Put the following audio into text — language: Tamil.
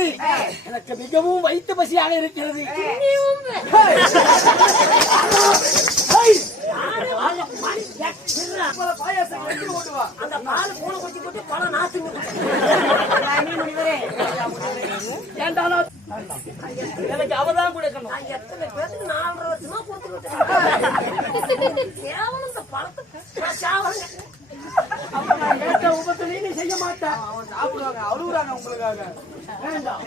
பார்த்து எனக்கு மிகவும் வயிற்று பசியாக இருக்கிறது. அந்த பால் பூனை குச்சி போட்டு பழம் நாத்து எனக்கு அவதான் கொடுக்கணும். எத்தனை பேருக்கு 4.5 வருஷமா கொடுத்துக்கிட்டு கேவலம் இந்த பழத்தை உபத்திலையும் செய்ய மாட்டேன். சாப்பிடுவாங்க, அழுகுறாங்க உங்களுக்காக. வேண்டாம்.